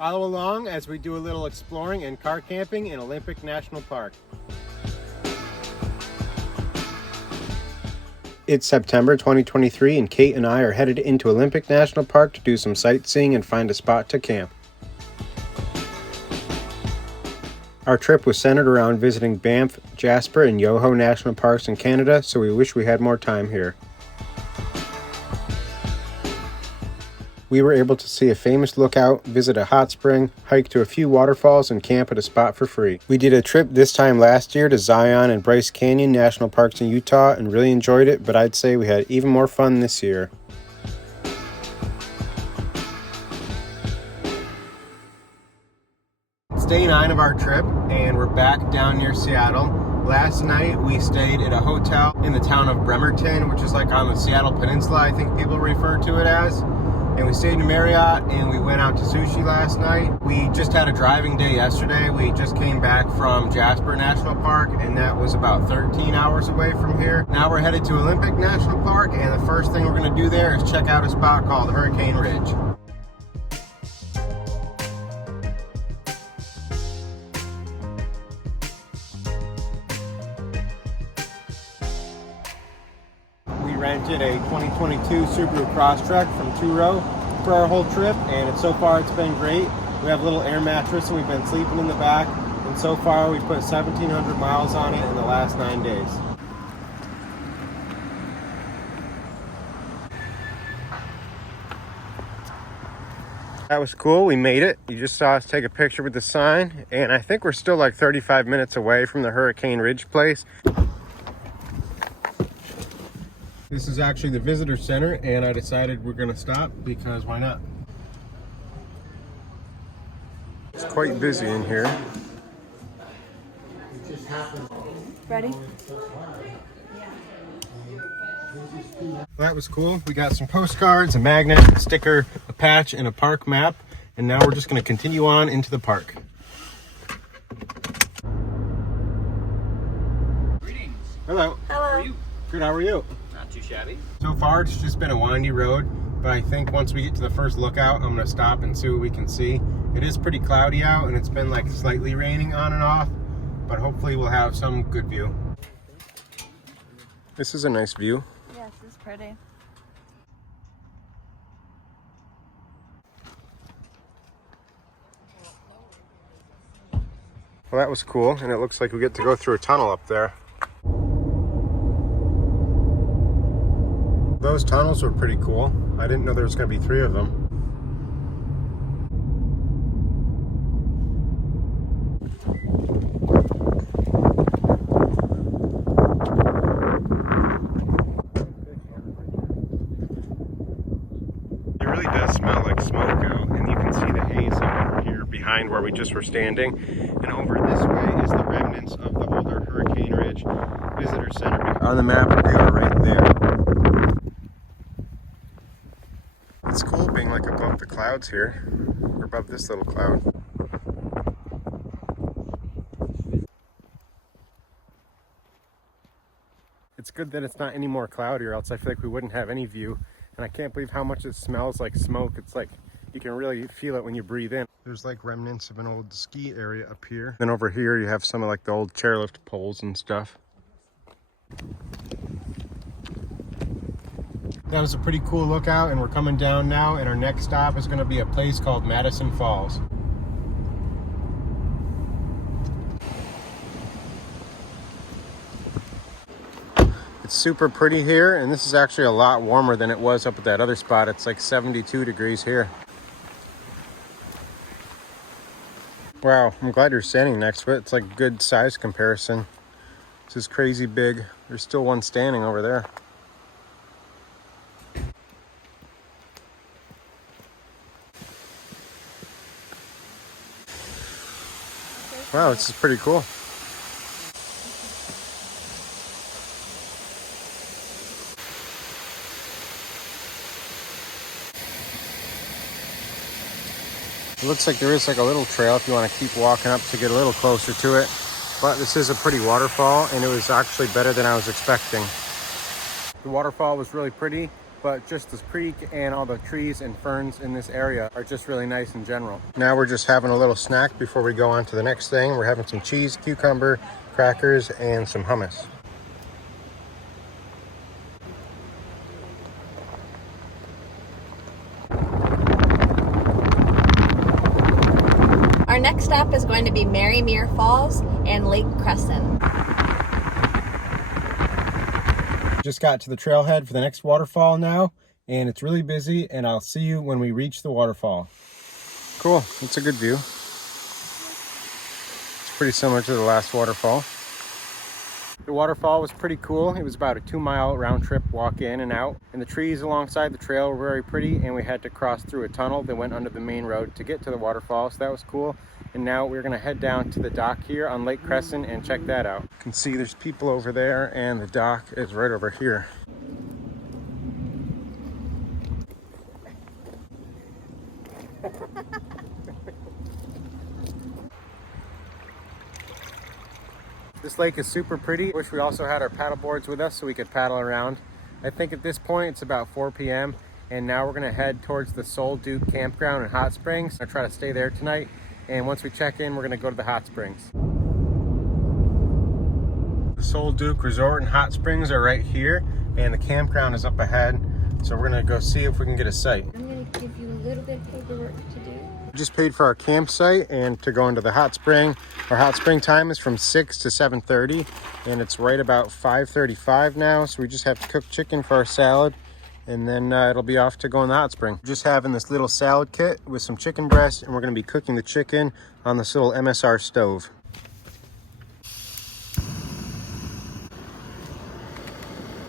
Follow along as we do a little exploring and car camping in Olympic National Park. It's September 2023 and Kate and I are headed into Olympic National Park to do some sightseeing and find a spot to camp. Our trip was centered around visiting Banff, Jasper, and Yoho National Parks in Canada, so we wish we had more time here. We were able to see a famous lookout, visit a hot spring, hike to a few waterfalls, and camp at a spot for free. We did a trip this time last year to Zion and Bryce Canyon National Parks in Utah and really enjoyed it, but I'd say we had even more fun this year. It's day 9 of our trip, and we're back down near Seattle. Last night we stayed at a hotel in the town of Bremerton, which is like on the Seattle Peninsula, I think people refer to it as. And we stayed in Marriott and we went out to sushi last night. We just had a driving day yesterday. We just came back from Jasper National Park and that was about 13 hours away from here. Now we're headed to Olympic National Park and the first thing we're going to do there is check out a spot called Hurricane Ridge. Rented a 2022 Subaru Crosstrek from Two-Row for our whole trip, and so far it's been great. We have a little air mattress and we've been sleeping in the back, and so far we put 1,700 miles on it in the last 9 days. That was cool. We made it. You just saw us take a picture with the sign, and I think we're still like 35 minutes away from the Hurricane Ridge place. This is actually the visitor center, and I decided we're gonna stop because why not? It's quite busy in here. Ready? Well, that was cool. We got some postcards, a magnet, a sticker, a patch, and a park map. And now we're just gonna continue on into the park. Greetings. Hello. Hello. How are you? Good, how are you? Not too shabby. So far, it's just been a windy road, but I think once we get to the first lookout, I'm gonna stop and see what we can see. It is pretty cloudy out, and it's been like slightly raining on and off, but hopefully we'll have some good view. This is a nice view. Yes, it's pretty. Well, that was cool, and it looks like we get to go through a tunnel up there. Those tunnels were pretty cool. I didn't know there was going to be 3 of them. It really does smell like smoke out, and you can see the haze over here behind where we just were standing. And over this way is the remnants of the older Hurricane Ridge Visitor Center. On the map, we are right there. It's cool being like above the clouds here, or above this little cloud. It's good that it's not any more cloudy, or else I feel like we wouldn't have any view. And I can't believe how much it smells like smoke. It's like you can really feel it when you breathe in. There's like remnants of an old ski area up here. Then over here you have some of like the old chairlift poles and stuff. That was a pretty cool lookout, and we're coming down now, and our next stop is going to be a place called Madison Falls. It's super pretty here, and this is actually a lot warmer than it was up at that other spot. It's like 72 degrees here. Wow, I'm glad you're standing next to it. It's like a good size comparison. This is crazy big. There's still one standing over there. Wow, this is pretty cool. It looks like there is like a little trail if you want to keep walking up to get a little closer to it. But this is a pretty waterfall, and it was actually better than I was expecting. The waterfall was really pretty. but just this creek and all the trees and ferns in this area are just really nice in general. Now we're just having a little snack before we go on to the next thing. We're having some cheese, cucumber, crackers, and some hummus. Our next stop is going to be Merrimer Falls and Lake Crescent. Just got to the trailhead for the next waterfall now, and it's really busy, and I'll see you when we reach the waterfall. Cool, it's a good view. It's pretty similar to the last waterfall. The waterfall was pretty cool. It was about a 2-mile round trip walk in and out, and the trees alongside the trail were very pretty, and we had to cross through a tunnel that went under the main road to get to the waterfall, so that was cool. And now we're gonna head down to the dock here on Lake Crescent and check that out. You can see there's people over there, and the dock is right over here. This lake is super pretty. Wish we also had our paddle boards with us so we could paddle around. I think at this point it's about 4 p.m. and now we're gonna head towards the Sol Duc campground in Hot Springs. I'll try to stay there tonight, and once we check in, we're gonna go to the hot springs. The Sol Duc Resort and Hot Springs are right here, and the campground is up ahead. So we're gonna go see if we can get a site. I'm going to give you a little bit of paperwork to do. We just paid for our campsite and to go into the hot spring. Our hot spring time is from 6 to 7:30, and it's right about 5:35 now. So we just have to cook chicken for our salad, and then it'll be off to go in the hot spring. Just having this little salad kit with some chicken breast, and we're gonna be cooking the chicken on this little MSR stove.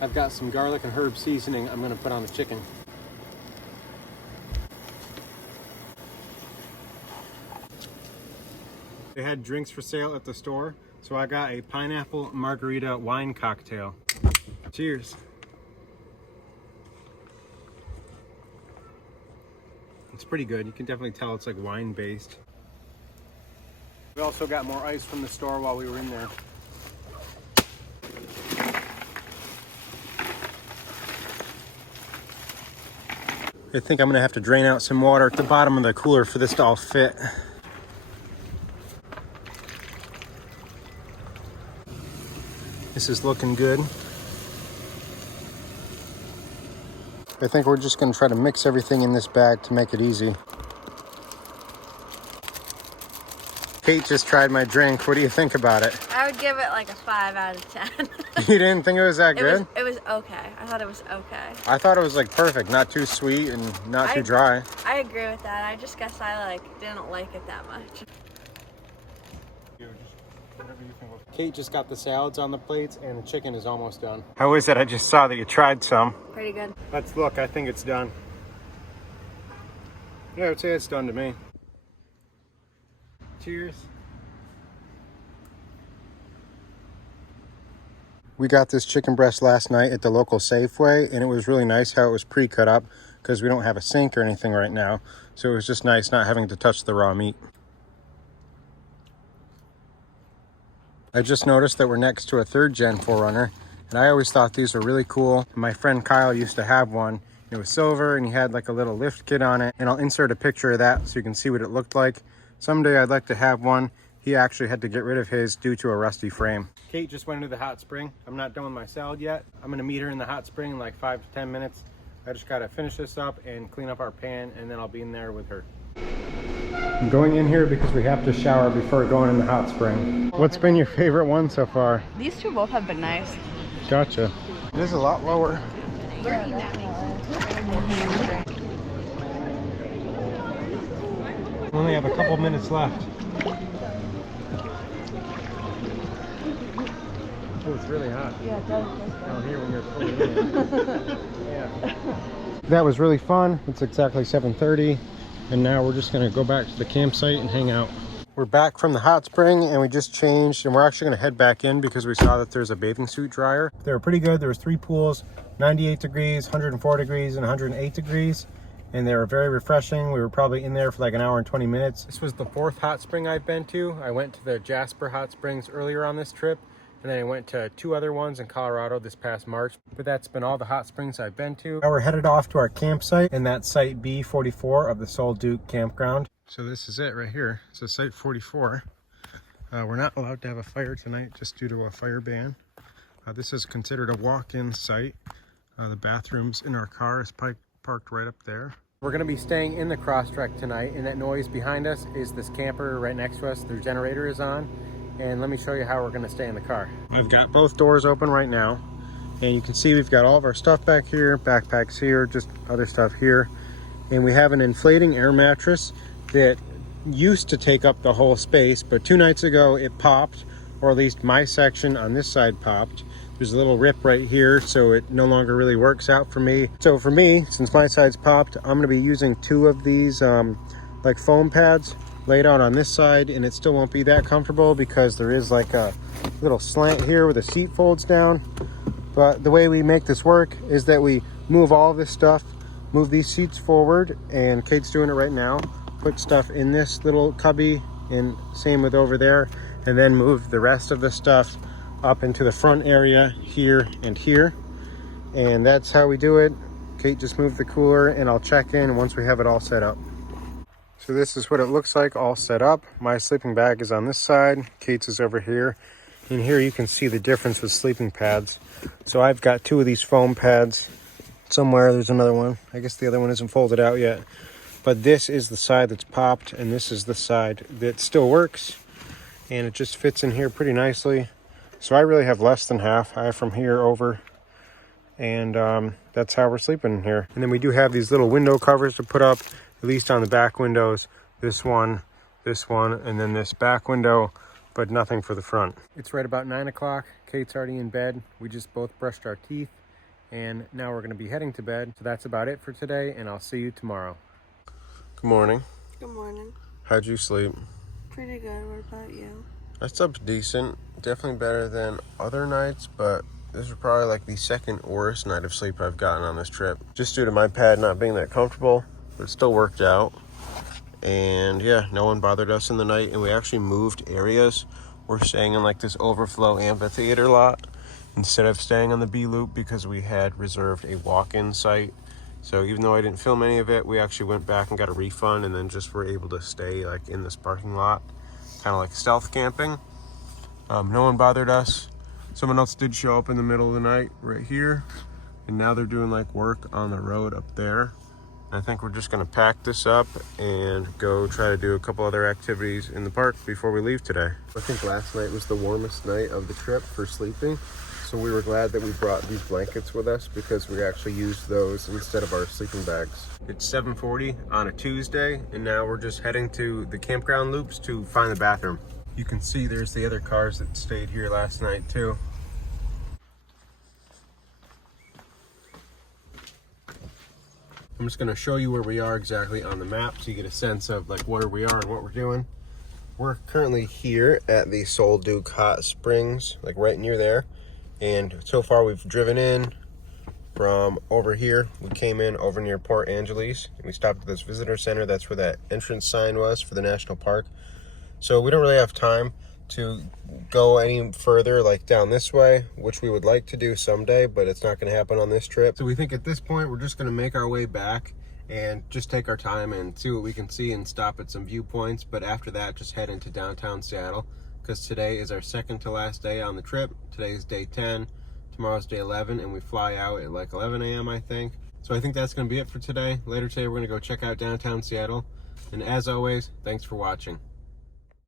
I've got some garlic and herb seasoning I'm gonna put on the chicken. They had drinks for sale at the store, so I got a pineapple margarita wine cocktail. Cheers. It's pretty good. You can definitely tell it's like wine based. We also got more ice from the store while we were in there. I think I'm gonna have to drain out some water at the bottom of the cooler for this to all fit. This is looking good. I think we're just gonna try to mix everything in this bag to make it easy. Kate just tried my drink. What do you think about it? I would give it like a 5 out of 10. You didn't think it was that good? It was okay. I thought it was okay. I thought it was like perfect, not too sweet and not too dry. I agree with that. I just guess I didn't like it that much. Kate just got the salads on the plates and the chicken is almost done. How is it? I just saw that you tried some. Pretty good. Let's look. I think it's done. Yeah, I would say it's done to me. Cheers. We got this chicken breast last night at the local Safeway, and it was really nice how it was pre-cut up because we don't have a sink or anything right now. So it was just nice not having to touch the raw meat. I just noticed that we're next to a 3rd gen 4Runner, and I always thought these were really cool. My friend Kyle used to have one. It was silver and he had like a little lift kit on it, and I'll insert a picture of that so you can see what it looked like. Someday I'd like to have one. He actually had to get rid of his due to a rusty frame. Kate just went into the hot spring. I'm not done with my salad yet. I'm gonna meet her in the hot spring in like 5 to 10 minutes. I just gotta finish this up and clean up our pan, and then I'll be in there with her. I'm going in here because we have to shower before going in the hot spring. What's been your favorite one so far? These two both have been nice. Gotcha. It is a lot lower. We only have a couple minutes left. Oh, it's really hot. Yeah, it does. Down here when you're fully in it. Yeah. That was really fun. It's exactly 7:30, and now we're just gonna go back to the campsite and hang out. We're back from the hot spring, and we just changed, and we're actually gonna head back in because we saw that there's a bathing suit dryer. They were pretty good. There was 3 pools, 98 degrees, 104 degrees, and 108 degrees. And they were very refreshing. We were probably in there for like an hour and 20 minutes. This was the 4th hot spring I've been to. I went to the Jasper Hot Springs earlier on this trip, And then I went to 2 other ones in Colorado this past March. But that's been all the hot springs I've been to. Now we're headed off to our campsite, and that's site B44 of the Sol Duc campground. So this is it right here. So site 44. We're not allowed to have a fire tonight just due to a fire ban. This is considered a walk-in site. The bathrooms in our car is parked right up there. We're going to be staying in the crosstrek tonight, and that noise behind us is this camper right next to us. Their generator is on, and let me show you how we're going to stay in the car. I've got both doors open right now, and you can see we've got all of our stuff back here, backpacks here, just other stuff here, and we have an inflating air mattress that used to take up the whole space, but 2 nights ago it popped, or at least my section on this side popped. There's a little rip right here, so it no longer really works out for me. So for me, since my side's popped, I'm gonna be using 2 of these like foam pads laid out on this side, and it still won't be that comfortable because there is like a little slant here where the seat folds down. But the way we make this work is that we move all of this stuff, move these seats forward, and Kate's doing it right now. Put stuff in this little cubby, and same with over there, and then move the rest of the stuff up into the front area here and here. And that's how we do it. Kate just moved the cooler, and I'll check in once we have it all set up. So this is what it looks like all set up. My sleeping bag is on this side, Kate's is over here. And here you can see the difference with sleeping pads. So I've got 2 of these foam pads. Somewhere there's another one. I guess the other one isn't folded out yet. But this is the side that's popped, and this is the side that still works. And it just fits in here pretty nicely. So I really have less than half. I have from here over. And that's how we're sleeping in here. And then we do have these little window covers to put up, at least on the back windows. This one, and then this back window, but nothing for the front. It's right about 9 o'clock. Kate's already in bed. We just both brushed our teeth. And now we're gonna be heading to bed. So that's about it for today, and I'll see you tomorrow. Good morning. Good morning. How'd you sleep? Pretty good. What about you? I slept decent. Definitely better than other nights, but this is probably like the second worst night of sleep I've gotten on this trip. Just due to my pad not being that comfortable, but it still worked out. And yeah, no one bothered us in the night, and we actually moved areas. We're staying in like this overflow amphitheater lot instead of staying on the B loop because we had reserved a walk-in site. So even though I didn't film any of it, we actually went back and got a refund, and then just were able to stay like in this parking lot, kind of like stealth camping. No one bothered us. Someone else did show up in the middle of the night right here, and now they're doing like work on the road up there. I think we're just gonna pack this up and go try to do a couple other activities in the park before we leave today. I think last night was the warmest night of the trip for sleeping. So we were glad that we brought these blankets with us because we actually used those instead of our sleeping bags. It's 7:40 on a Tuesday, and now we're just heading to the campground loops to find the bathroom. You can see there's the other cars that stayed here last night too. I'm just gonna show you where we are exactly on the map so you get a sense of like where we are and what we're doing. We're currently here at the Sol Duc Hot Springs, like right near there. And so far we've driven in from over here. We came in over near Port Angeles, and we stopped at this visitor center. That's where that entrance sign was for the national park. So we don't really have time to go any further like down this way, which we would like to do someday, but it's not going to happen on this trip. So we think at this point we're just going to make our way back and just take our time and see what we can see and stop at some viewpoints. But after that, just head into downtown Seattle, because today is our second to last day on the trip. Today is day 10, tomorrow's day 11, and we fly out at like 11 a.m. I think. So I think that's going to be it for today. Later today we're going to go check out downtown Seattle. And as always, thanks for watching.